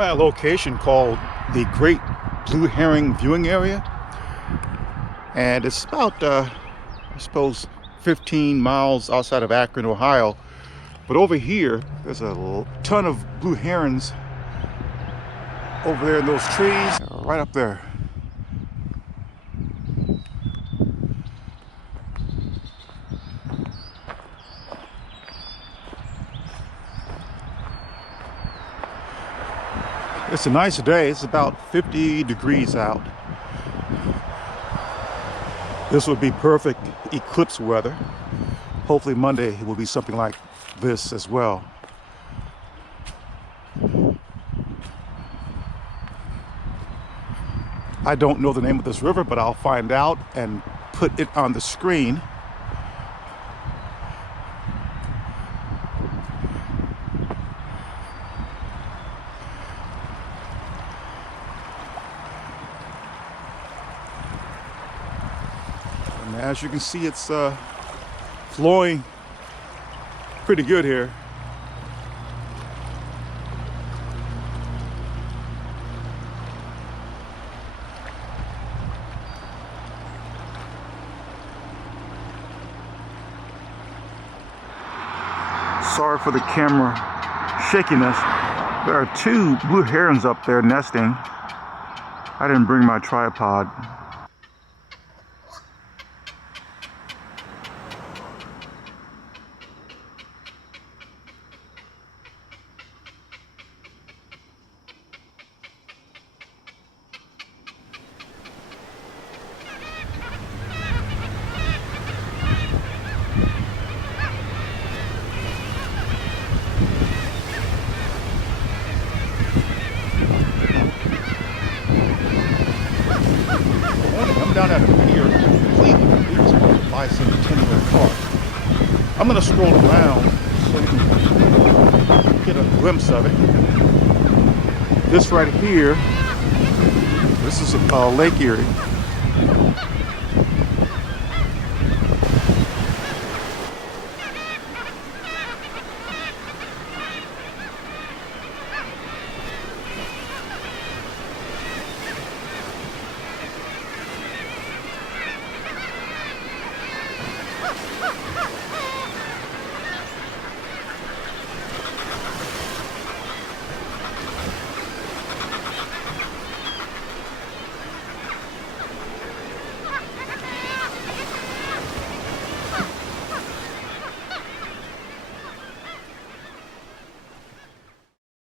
I'm at a location called the Great Blue Heron Viewing Area, and it's about I suppose 15 miles outside of Akron, Ohio. But over here there's a ton of blue herons over there in those trees right up there. It's a nice day. It's about 50 degrees out. This would be perfect eclipse weather. Hopefully Monday it will be something like this as well. I don't know the name of this river, but I'll find out and put it on the screen. And as you can see, it's flowing pretty good here. Sorry for the camera shakiness. There are two blue herons up there nesting. I didn't bring my tripod. I'm down at a pier in Cleveland. Here's a bicentennial park. I'm going to scroll around so you can get a glimpse of it. This right here, this is Lake Erie.